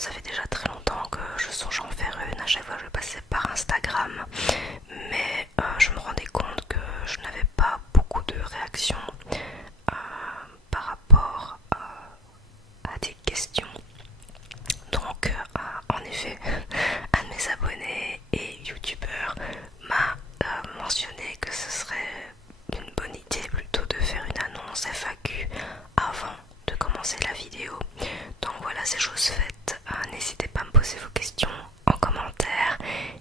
ça fait déjà très longtemps que je songe en faire une. À chaque fois je passais par Instagram, mais je me rendais compte que je n'avais pas beaucoup de réactions par rapport à des questions. Donc en effet, un de mes abonnés et youtubeur m'a mentionné que ce serait une bonne idée plutôt de faire une annonce FAQ avant de commencer la vidéo. Donc voilà, c'est chose faite. N'hésitez pas à me poser vos questions en commentaire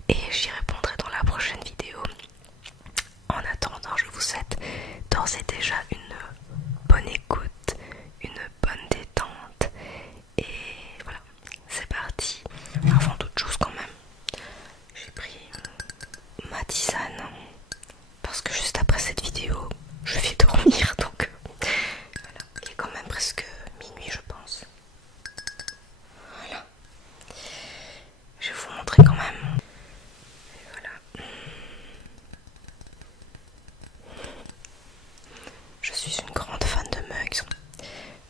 et j'y répondrai dans la prochaine vidéo. En attendant, je vous souhaite d'ores et déjà une bonne écoute, une bonne détente et voilà, c'est parti. Avant toute chose quand même, j'ai pris ma tisane parce que juste après cette vidéo, je vais dormir donc voilà, il est quand même presque minuit je pense. Voilà, je vais vous montrer quand même. Et voilà. Je suis une grande fan de mugs,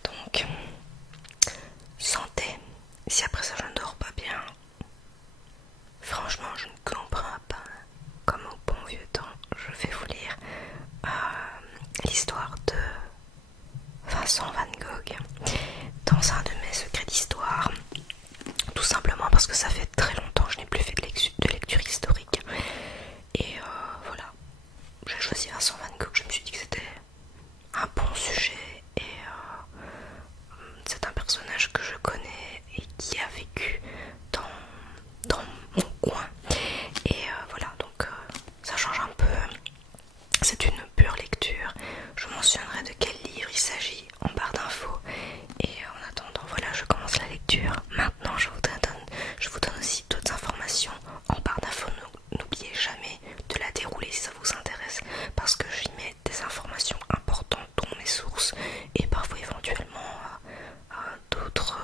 donc santé. Si après ça je ne dors pas bien, franchement je ne comprends pas. Comme au bon vieux temps, je vais vous lire l'histoire de Vincent Van Gogh dans un de mes secrets d'histoire, tout simplement parce que ça fait très longtemps que je n'ai plus fait de lecture historique et voilà, j'ai choisi Vincent Van Gogh. Je me suis dit que c'était un bon sujet et c'est un personnage que je connais et qui a vécu dans mon coin et voilà, donc ça change un peu. C'est une pure lecture. Je mentionnerai de quel livre il s'agit en barre d'infos et en attendant, voilà, je commence la lecture. Maintenant je vous donne aussi d'autres informations en barre d'infos. N'oubliez jamais de la dérouler si ça vous intéresse, parce que j'y mets des informations importantes dont mes sources et parfois éventuellement d'autres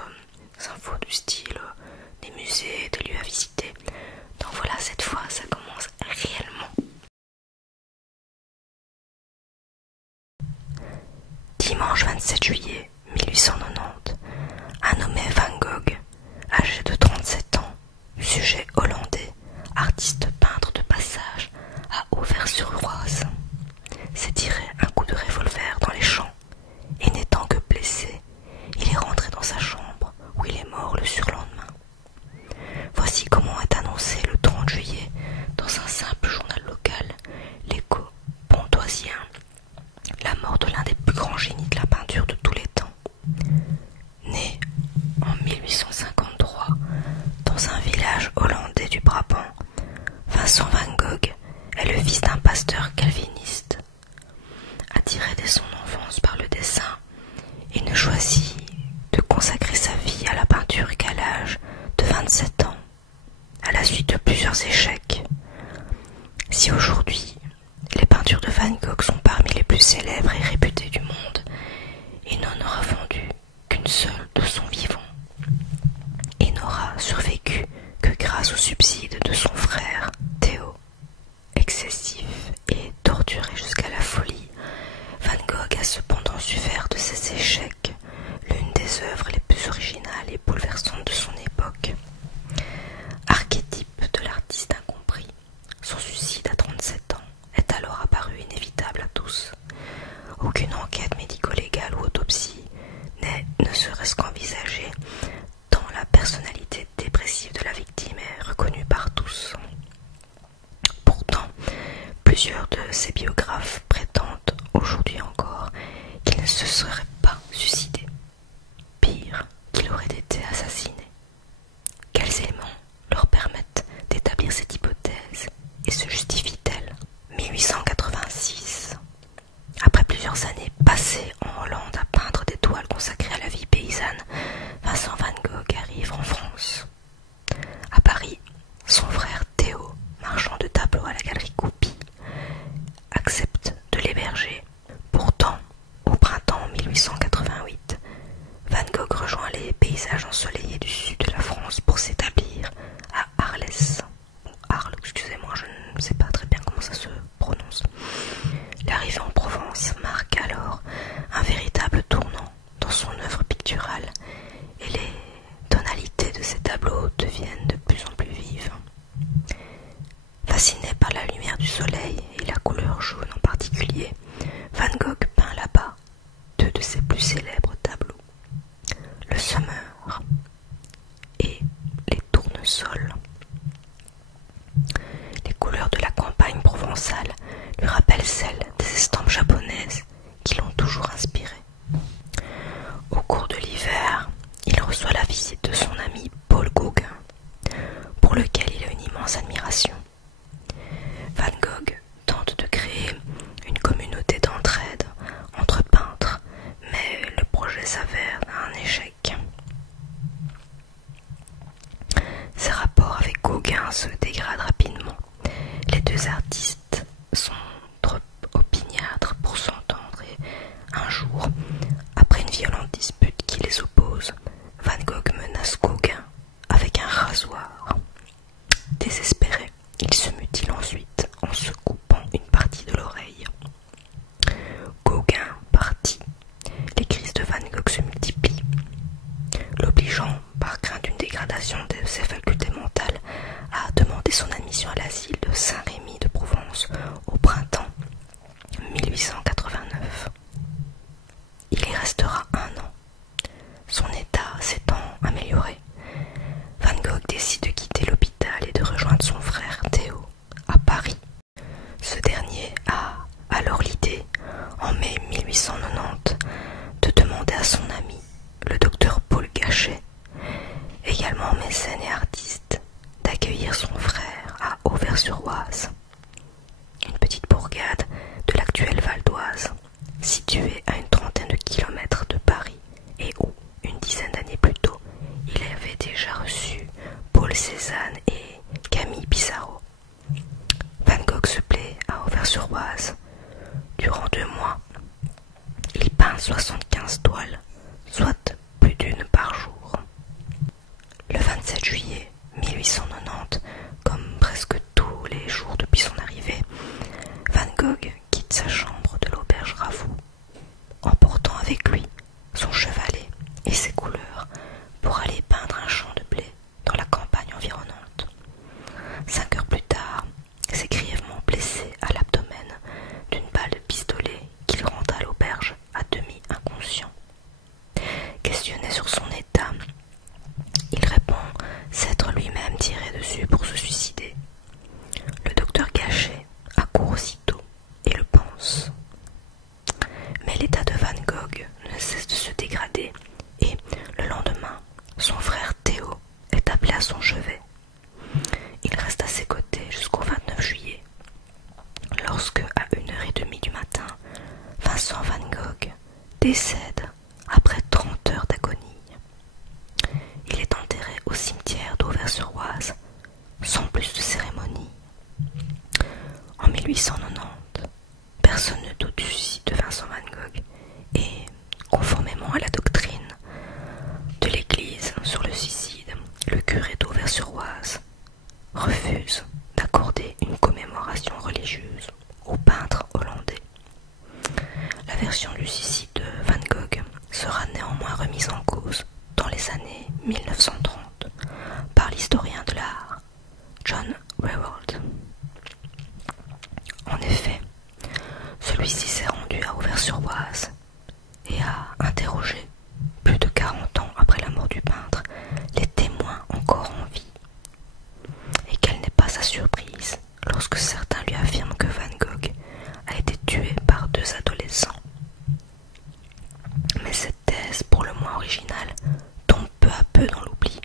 infos du style des musées, des lieux à visiter. Donc voilà, cette fois ça commence réellement. Dimanche 27 juillet 1890, un nommé Van Gogh, âgé de 37 ans, sujet hollandais, artiste peintre de passage à Auvers-sur-Oise, s'est tiré un coup de revolver dans les champs et n'étant que blessé, il est rentré dans sa chambre où il est mort le surlendemain. Voici comment est annoncé le 30 juillet dans un simple journal local, l'Écho pontoisien, la mort de l'un des plus grands génies de la peinture de tous les temps. Né en 1853 dans un village hollandais du Brabant, Vincent Van Gogh est le fils d'un pasteur calviniste. Attiré dès son enfance par le dessin, il ne choisit de consacrer sa vie à la peinture qu'à l'âge de 27 ans, à la suite de plusieurs échecs. Si aujourd'hui, les peintures de Van Gogh sont parmi les plus célèbres et réputées du monde, il n'en aura vendu qu'une seule de son vivant et n'aura survécu que grâce au subside de son frère Théo. Excessif et torturé jusqu'à la folie, Van Gogh a cependant su faire de ses échecs l'une des œuvres les plus originales et bouleversantes de son époque. Archétype de l'artiste incompris, son suicide à 37 ans est alors apparu inévitable à tous. Aucune enquête médico-légale ou autopsie n'est ne serait-ce qu'envisagée, tant la personnalité dépressive de la victime est reconnue par tous. Pourtant, plusieurs de ses biographes prétendent aujourd'hui encore qu'il ne se serait pas suicidé. Pire, qu'il aurait été assassiné. Quels éléments leur permettent d'établir cette hypothèse et se justifie-t-elle? 1886. Après plusieurs années passées en Hollande à peindre des toiles consacrées à la vie paysanne, Vincent Van Gogh arrive en France. À Paris, son frère Théo, marchand de tableaux à la galerie Goupil, accepte de l'héberger. Pourtant, au printemps 1888, Van Gogh rejoint les paysages ensoleillés du sud de la France pour s'établir à Arles. Arles, excusez-moi, je ne sais pas très bien comment ça se prononce. L'arrivée en Provence marque alors un véritable tournant dans son œuvre picturale et les tonalités de cette tableaux deviennent de plus en plus vives. Fasciné par la lumière du soleil et la couleur jaune en particulier, Van Gogh peint là-bas deux de ses plus célèbres tableaux, le Summer et les tournesols. Les couleurs de la campagne provençale lui rappellent celles des estampes japonaises qui l'ont toujours inspiré. Au cours de l'hiver, il reçoit la visite de son ami Paul Gauguin, pour lequel il a une immense admiration. Van Gogh tente de créer une communauté d'entraide entre peintres, mais le projet s'avère un échec. Ses rapports avec Gauguin se dégradent rapidement. Les deux artistes sont trop opiniâtres pour s'entendre et un jour, après une violente dispute qui les oppose, Van Gogh menace Gauguin avec un rasoir. Désespéré, il se mutile ensuite en se coupant une partie de l'oreille. Gauguin parti, les crises de Van Gogh se multiplient, l'obligeant, par crainte d'une dégradation de ses facultés mentales, à demander son admission à l'asile de Saint-Rémy de Provence au printemps 1889. Il y restera 1 an. Son état s'étant amélioré, Van Gogh décide de quitter l'hôpital et de rejoindre son frère Théo à Paris. Ce dernier a alors l'idée, en mai 1890, de demander à son ami, le docteur Paul Gachet, également mécène et artiste, d'accueillir son frère à Auvers-sur-Oise, une petite bourgade de l'actuelle Val d'Oise, située à une trentaine de kilomètres de Paris et où, une dizaine d'années plus tôt, il avait déjà reçu Paul Cézanne et Camille Pissarro. Van Gogh se plaît à Auvers-sur-Oise. Durant 2 mois, il peint 75 toiles, soit plus d'une par jour. Le 27 juillet 1890, comme presque tous les jours depuis son arrivée, Van Gogh quitte sa chambre de l'auberge Ravoux, emportant avec lui son chevalet et ses couleurs pour aller peindre un champ de blé dans la campagne environnante. 5 heures plus tard, s'est grièvement blessé à l'abdomen d'une balle de pistolet qu'il rentre à l'auberge à demi inconscient. Questionné sur son état, il répond s'être lui-même tiré dessus pour se suicider. Le docteur Gachet accourt aussitôt et le pense. Mais l'état de Van Gogh ne cesse de se dégrader et, le lendemain, son frère Théo est appelé à son chevet. Il reste à ses côtés jusqu'au 29 juillet, lorsque, à 1h30 du matin, Vincent Van Gogh décède après 30 heures d'agonie. Il est enterré au cimetière d'Auvers-sur-Oise, sans plus de cérémonie. En 1890, personne ne doute du suicide de Vincent Van Gogh et, conformément à la doctrine de l'Église sur le suicide, le curé d'Auvers-sur-Oise refuse d'accorder une commémoration religieuse au peintre hollandais. La version du suicide de Van Gogh sera néanmoins remise en cause dans les années 1930 par l'historien de l'art John Rewald. En effet, celui-ci s'est rendu à Auvers-sur-Oise et a interrogé, plus de 40 ans après la mort du peintre, les témoins encore en vie. Et quelle n'est pas sa surprise lorsque certains lui affirment que Van Gogh a été tué par 2 adolescents. Mais cette thèse, pour le moins originale, tombe peu à peu dans l'oubli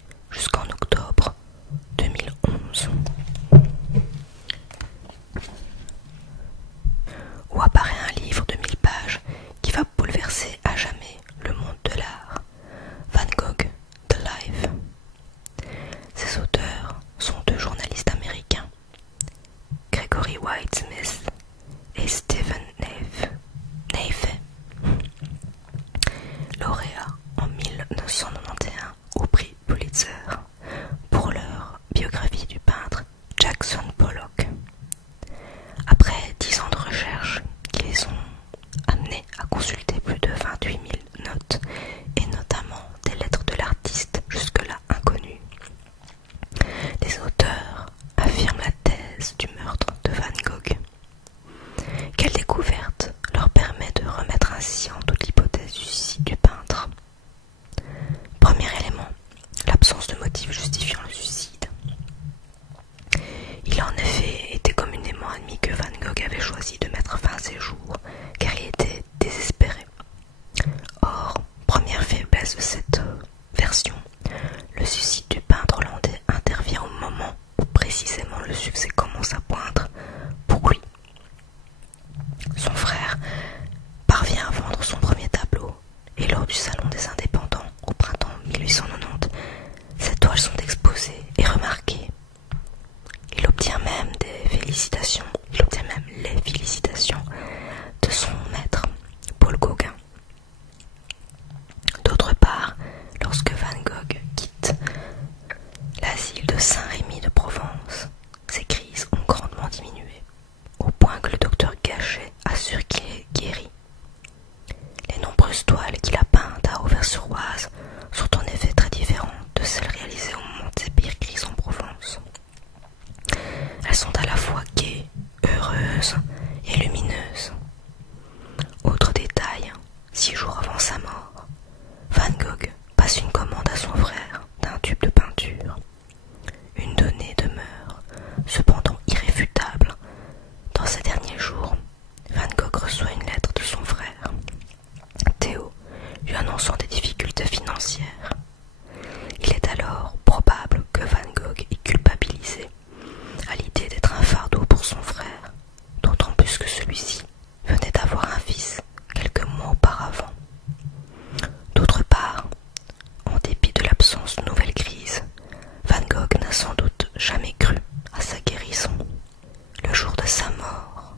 sens nouvelle crise. Van Gogh n'a sans doute jamais cru à sa guérison. Le jour de sa mort,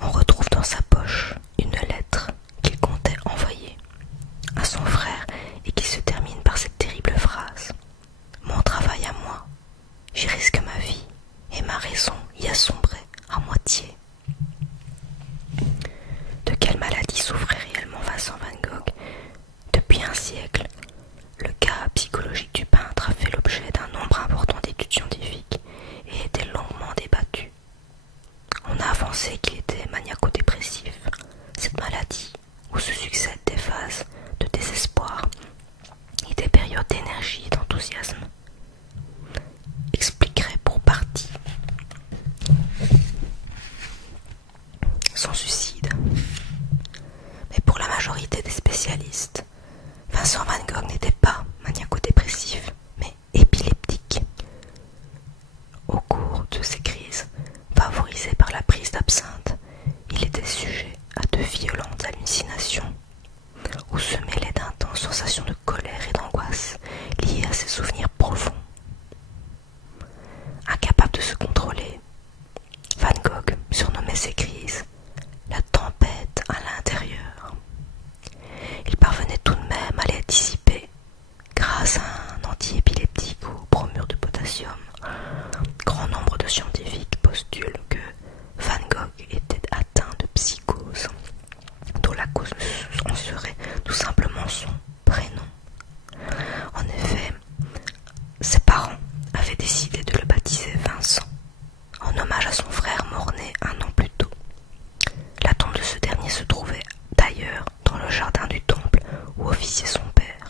on retrouve dans sa poche une lettre qu'il comptait envoyer à son frère et qui se termine par cette terrible phrase: mon travail à moi, j'y risque ma vie et ma raison y a sombré à moitié. De quelle maladie souffrait réellement Vincent Van Gogh? Depuis un siècle, le cas psychologique du peintre a fait l'objet d'un nombre important d'études scientifiques et était longuement débattu. On a avancé qu'il était maniaco-dépressif, cette maladie où se succèdent des phases de désespoir et des périodes d'énergie et d'enthousiasme expliquerait pour partie son suicide. Mais pour la majorité des spécialistes, Vincent Van Gogh n'était pas maniaco-dépressif, mais épileptique. Au cours de ces crises, favorisé par la prise d'absinthe, il était sujet à de violentes hallucinations, où se mêlaient d'intenses sensations de colère et d'angoisse liées à ses souvenirs profonds. Incapable de se contrôler, Van Gogh surnommait ces crises la tempête à l'intérieur. Il parvenait tout de même à les dissiper grâce à un antiépileptique au bromure de potassium. Grand nombre de scientifiques postulent que Van Gogh était atteint de psychose, dont la cause en serait tout simplement son prénom. En effet, ses parents avaient décidé de le baptiser Vincent, en hommage à son frère mort-né un an plus tôt. La tombe de ce dernier se trouvait d'ailleurs dans le jardin du temple où officiait son père.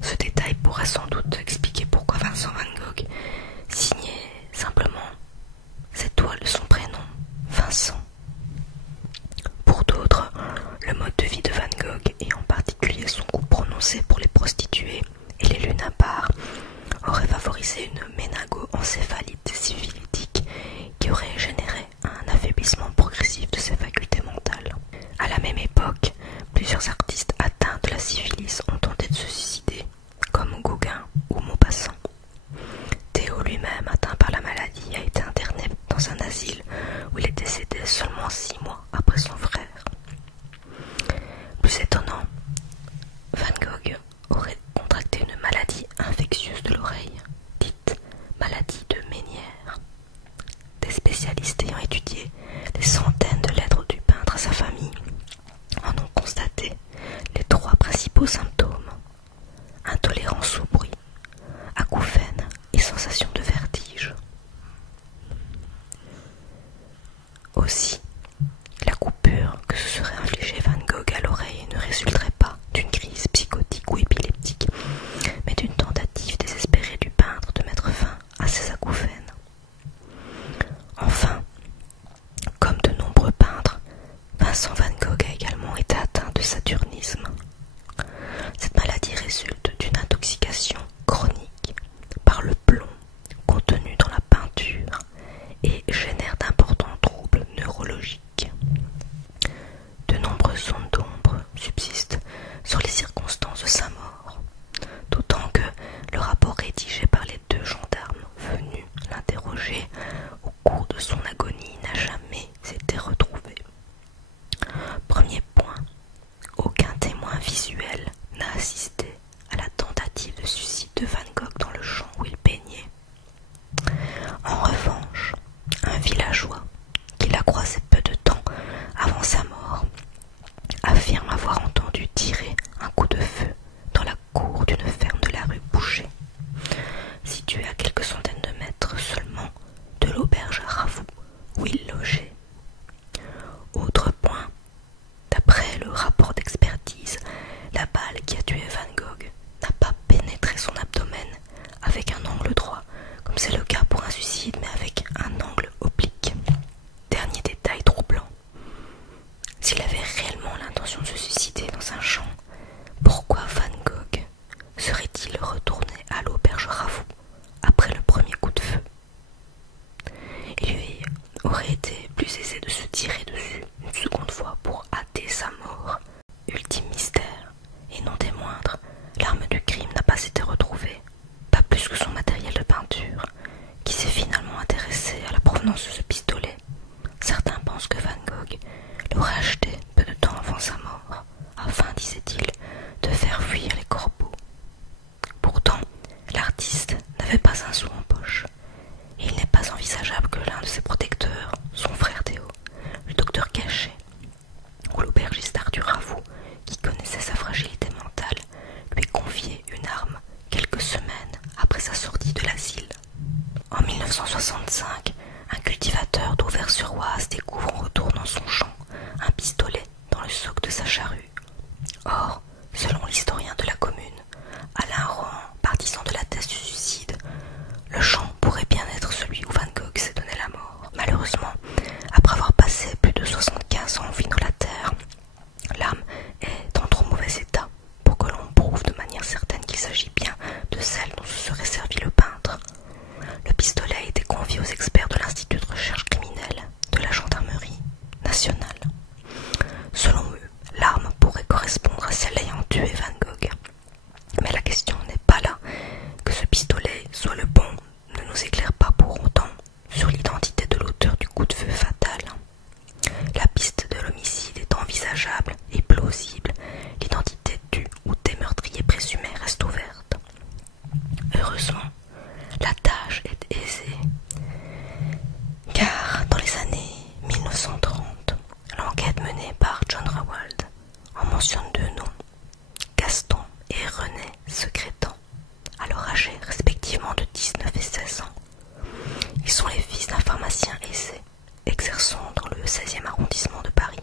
Ce détail pourrait sans doute expliquer pourquoi Vincent Van Gogh signait simplement cette toile de son prénom, Vincent. Pour d'autres, le mode de vie de Van Gogh, et en particulier son goût prononcé pour les prostituées et les lunes à part, aurait favorisé une méningo-encéphalite syphilitique qui aurait généré un affaiblissement progressif de ses facultés mentales. À la même époque, plusieurs artistes atteints de la syphilis ont tenté de se suicider, comme Gauguin ou Maupassant. Théo lui-même, atteint par la maladie, a été interné dans un asile où il est décédé seulement 6 mois après son frère. Plus étonnant, Van Gogh aurait contracté une maladie infectieuse de l'oreille, dite maladie de 1965, un cultivateur d'Auvers-sur-Oise découvre en retournant son champ un pistolet dans le soc de sa charrue. Or, selon l'historien de la commune, Alain Rohan, partisan de la thèse du suicide, le champ pourrait bien être celui où Van Gogh s'est donné la mort. Malheureusement, après avoir passé plus de 75 ans en vie dans la terre, l'âme est en trop mauvais état pour que l'on prouve de manière certaine qu'il s'agit bien de celle dont se serait servi le peintre. Le pistolet a été confié aux experts de l'Institut de recherche criminelle de la gendarmerie nationale. Selon eux, l'arme pourrait correspondre à celle ayant tué Van Gogh. Mais la question n'est pas là. Que ce pistolet soit le bon ne nous éclaire pas pour autant sur l'identité de l'auteur du coup de feu fatal. La piste de l'homicide est envisageable et plausible. L'identité du ou des meurtriers présumés reste ouverte. Heureusement, la tâche est aisée, car dans les années 1930, l'enquête menée par John Rawald en mentionne deux noms, Gaston et René Secrétan, alors âgés respectivement de 19 et 16 ans. Ils sont les fils d'un pharmacien aisé, exerçant dans le 16e arrondissement de Paris,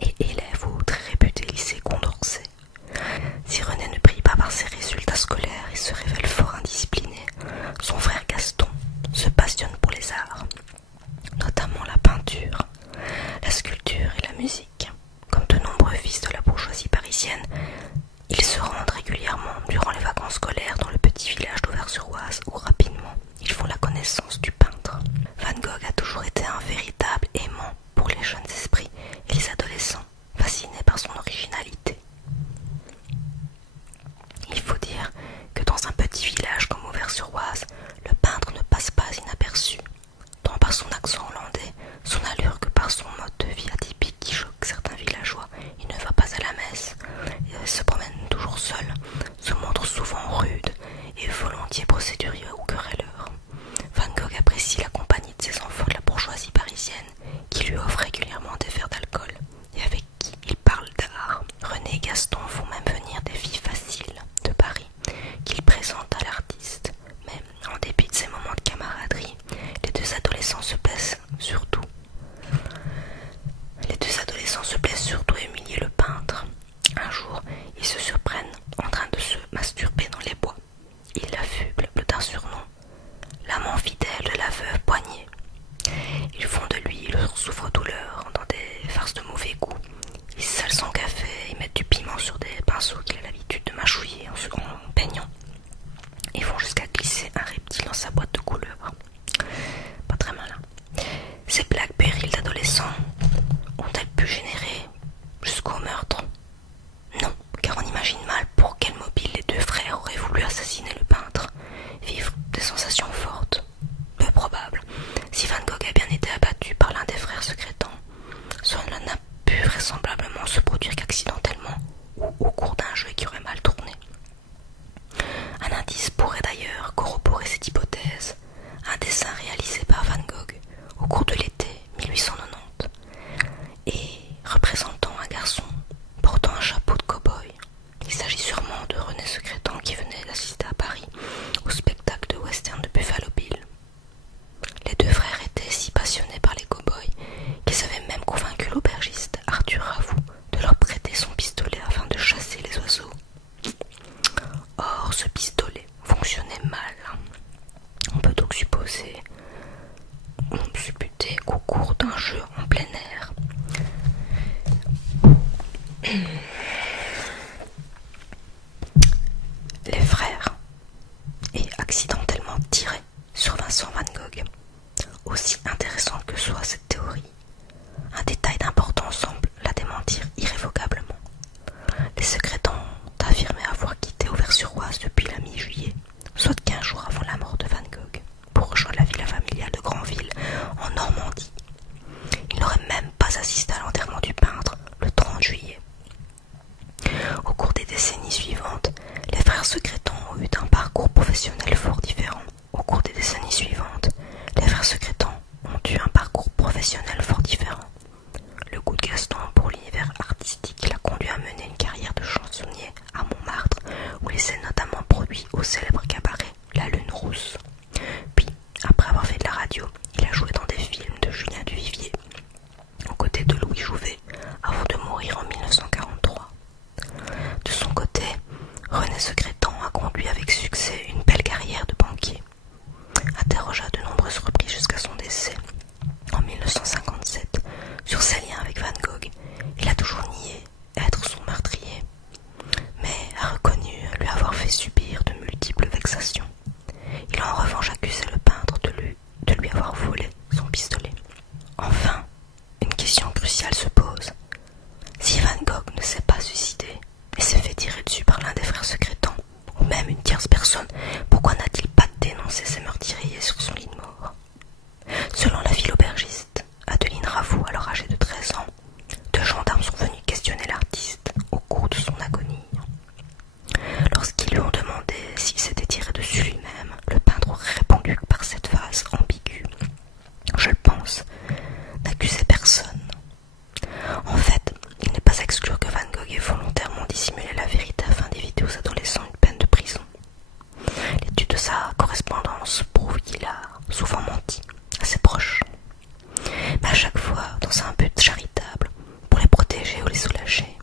et élève au très réputé lycée Condorcet. Si René ne brille pas par ses résultats scolaires et se révèle fort indiscipliné, son frère Gaston se passionne pour les arts, notamment la peinture, la sculpture et la musique. Comme de nombreux fils de la bourgeoisie parisienne, ils se rendent régulièrement durant les vacances scolaires dans le petit village d'Auvers-sur-Oise où rapidement ils font la connaissance du peintre. Van Gogh a toujours été un véritable aimant pour les jeunes esprits et les adolescents, fascinés par son originalité. Il faut dire que dans un petit village comme Auvers-sur-Oise, le peintre ne passe pas inaperçu, tant par son accent hollandais, son allure que par son mode de vie atypique qui choque certains villageois. Il ne va pas à la messe, il se promène toujours seul, se montre souvent rude et volontiers procédurier ou querelleur. Van Gogh apprécie la compagnie de ses enfants de la bourgeoisie parisienne qui lui offrent régulièrement des verres d'alcool et avec qui il parle d'art. René et Gaston font même venir des filles faciles de Paris qu'il présente à l'artiste. Mais en dépit de ces moments de camaraderie, les deux adolescents se plaisent surtout à humilier le peintre. Un jour, ils se surprennent en train de se masturber dans les bois. Ils l'affublent d'un surnom, l'amant fidèle de la veuve Poignet. Ils font de lui le souffre-douleur dans des farces de mauvais goût. Ils salent son café et mettent du piment sur des pinceaux qu'il a l'habitude de mâchouiller en peignant. Ils vont jusqu'à glisser un reptile dans sa boîte de couleurs. Pas très malin. Ces blagues périles d'adolescents ont-elles pu générer jusqu'au meurtre? Non, car on imagine mal pour quel mobile les deux frères auraient voulu assassiner le peintre. Vivre des sensations fortes, peu probable. Si Van Gogh a bien été abattu par l'un des frères Secrétan, cela n'a pu vraisemblablement se produire qu'accidentellement ou au cours d'un jeu qui aurait mal tourné. Un indice pourrait d'ailleurs corroborer cette hypothèse, un dessin réalisé par Van Gogh au cours de l'été 1890 et représentant un garçon portant un chapeau de cow-boy. Il s'agit sûrement de René Secrétan qui venait d'assister à Paris au spectacle de western de Buffalo Bill. Les deux frères étaient si passionnés par les cow-boys qu'ils avaient même convaincu l'aubergiste Arthur Ravoux de leur prêter son pistolet afin de chasser les oiseaux. Or, ce pistolet fonctionnait mal. On peut donc supputer qu'au cours d'un jeu en plein air, les frères aient accidentellement tiré sur Vincent Van Gogh. Aussi intéressante que soit cette théorie, un détail d'importance semble la démentir irrévocablement. Les Secrétans ont affirmé avoir quitté Auvers-sur-Oise depuis la mi-juillet, soit 15 jours avant la mort de Van Gogh, pour rejoindre la villa familiale de Granville, en Normandie. Ils n'auraient même pas assisté à l'enterrement du peintre le 30 juillet. Au cours des décennies suivantes, les frères Secrétan ont eu un parcours professionnel fort différent. Au cours des décennies suivantes, les frères Secrétan ont eu un parcours professionnel fort différent. Le goût de Gaston pour l'univers artistique l'a conduit à mener une carrière de chansonnier à Montmartre, où il s'est notamment produit au célèbre cabaret La Lune Rousse. Puis, après avoir fait de conduit avec succès une belle carrière de banquier. Interrogé à de nombreuses reprises jusqu'à son décès en 1957 sur ses liens avec Van Gogh, il a toujours nié être son meurtrier, mais a reconnu lui avoir fait subir de multiples vexations. Il a en revanche accusé le peintre de lui avoir volé son pistolet. Enfin, une question cruciale se pose. Si Van Gogh ne s'est pas suicidé et s'est fait tirer dessus par l'un des frères secrétants, ou même une tierce personne, pourquoi n'a-t-il pas dénoncé ses meurtriers sur son lit de mort? Selon la ville aubergiste, Adeline Ravoux, alors âgée de 13 ans, 2 gendarmes sont venus questionner l'artiste au cours de son agonie. Lorsqu'ils lui ont demandé s'il s'était tiré dessus lui-même, le peintre aurait répondu par cette phrase ambiguë. Je le pense, n'accusez personne. En fait, il n'est pas exclu que Van Gogh ait volontairement dissimulé la vérité afin d'éviter aux adolescents une peine de prison. L'étude de sa correspondance prouve qu'il a souvent menti à ses proches, mais à chaque fois dans un but charitable, pour les protéger ou les soulager.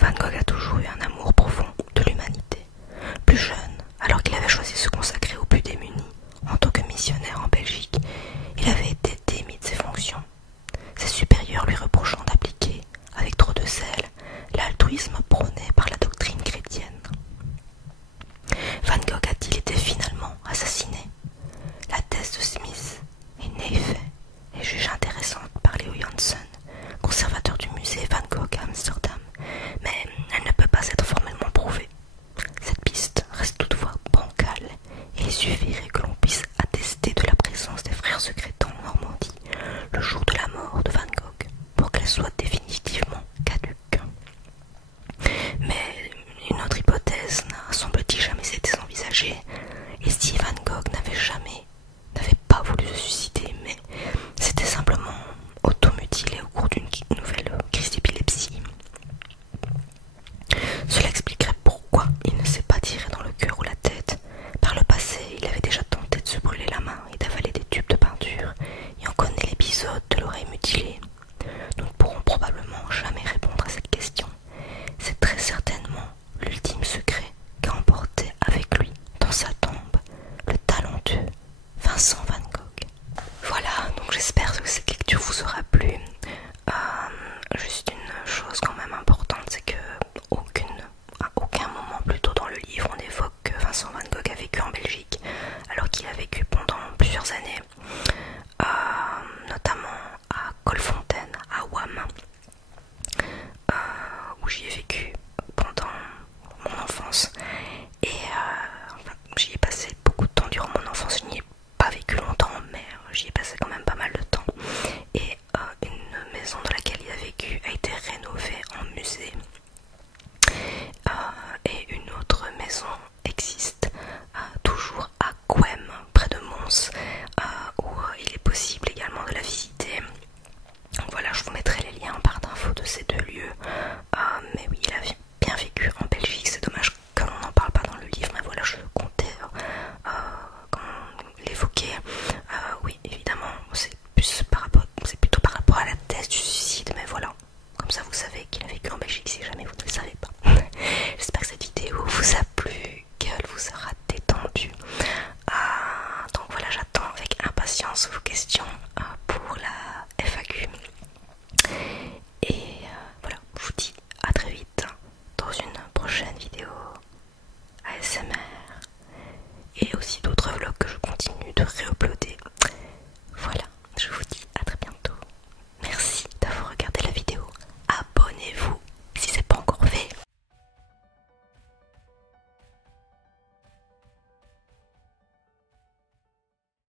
Van Gogh a toujours eu un amour profond de l'humanité. Plus jeune, alors qu'il avait choisi de se consacrer aux plus démunis, en tant que missionnaire en Belgique, il avait été démis de ses fonctions, ses supérieurs lui reprochant d'appliquer, avec trop de zèle, l'altruisme prôné par la doctrine chrétienne. Van Gogh a-t-il été finalement assassiné? La thèse de Smith et Neiffe est jugée intéressante par Leo Janssen, conservateur du musée Van Gogh à Amsterdam, mais elle ne peut pas être formellement prouvée. Cette piste reste toutefois bancale et il suffirait que l'on puisse attester de la présence des frères secrétants en Normandie le jour de la mort de Van Gogh pour qu'elle soit définitivement caduque. Mais une autre hypothèse n'a semble-t-il jamais été envisagée, et si Van Gogh n'avait pas voulu se suicider, mais s'était simplement automutilé au cours d'une nouvelle crise d'épilepsie, cela expliquerait pourquoi il ne s'est pas tiré dans le cœur ou la tête. Par le passé, il avait déjà tenté de se brûler la main et d'avaler des tubes de peinture, et on connaît l'épisode de l'oreille mutilée. Nous ne pourrons probablement jamais répondre à cette question. C'est très certainement l'ultime secret qu'a emporté avec lui dans sa tombe le talentueux Vincent Van Gogh. Voilà, donc j'espère que cette lecture vous aura plu. Juste une chose quand même importante, c'est que à aucun moment plutôt dans le livre on évoque que Vincent Van Gogh a vécu en Belgique, alors qu'il a vécu pendant plusieurs années, notamment à Colfontaine, à Wam, où j'y ai vécu pendant mon enfance. Et j'y ai passé beaucoup de temps durant mon enfance. Je n'y ai pas vécu longtemps, mais j'y ai passé quand même pas mal de temps. Et une maison dans laquelle il a vécu a été rénovée en musée. Et une autre maison existe toujours à Couem, près de Mons, où il est possible également de la visiter. Donc voilà, je vous mettrai les liens en barre d'infos de ces 2 lieux. Mais oui, il a bien vécu en Belgique. C'est dommage que l'on n'en parle pas dans le livre, mais voilà, je comptais l'évoquer. Oui, évidemment, c'est plutôt par rapport à la thèse du suicide, mais voilà. Comme ça, vous savez qu'il a vécu en Belgique si jamais vous ne le savez pas. J'espère que cette vidéo vous a plu, qu'elle vous aura détendu. Donc voilà, j'attends avec impatience vos questions pour la FAQ. Et voilà, je vous dis à très vite dans une prochaine vidéo ASMR et aussi d'autres